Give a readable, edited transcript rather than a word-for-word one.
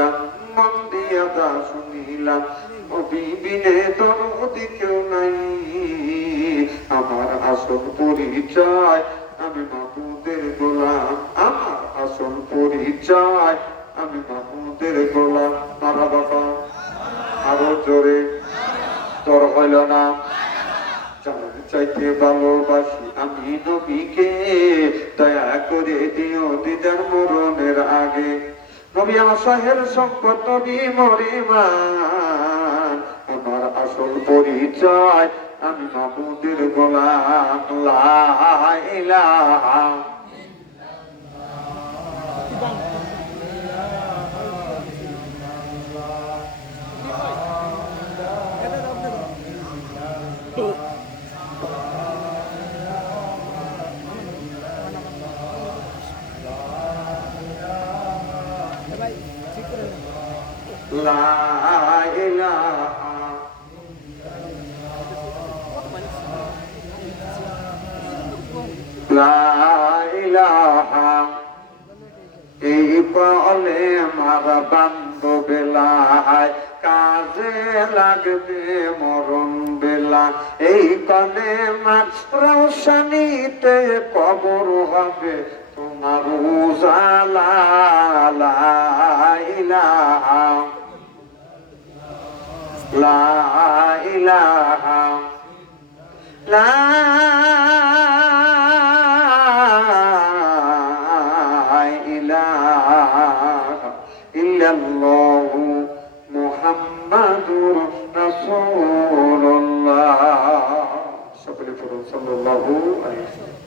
শুনিলাম, মন দিয়া তা শুনিলাম, নবী বিনে দরদি কেউ নাই। আমার আসল পরিচয় আমি মাহমুদের গোলাম, আমার আসল পরিচয় আমি মাহমুদের গোলাম। মারা বাবা আরো জোরে, তোর হইল না। জান চাইতে ভালোবাসি আমি নবীকে, দয়া করে দিও দিদার মরণের আগে। নবী আমার শাহের সম্পদ, নবী মরিমান, আমার আসল পরিচয় আমি মাহমুদের গোলাম। লা ইলাহা লা ইলাহা লা ইলাহা। এই বলে আমার বান্ধবে লাই, কাজে লাগবে মরণ বেলা। এই কলে মার রৌশনীতে কবর হবে তোমার উজালা। লা ইলাহা লা ইলাহা লা ইলাহা ইল্লাল্লাহু মুহাম্মাদুর রাসূলুল্লাহ। সকলে পড়ুন সাল্লাল্লাহু আলাইহি ওয়াসাল্লাম।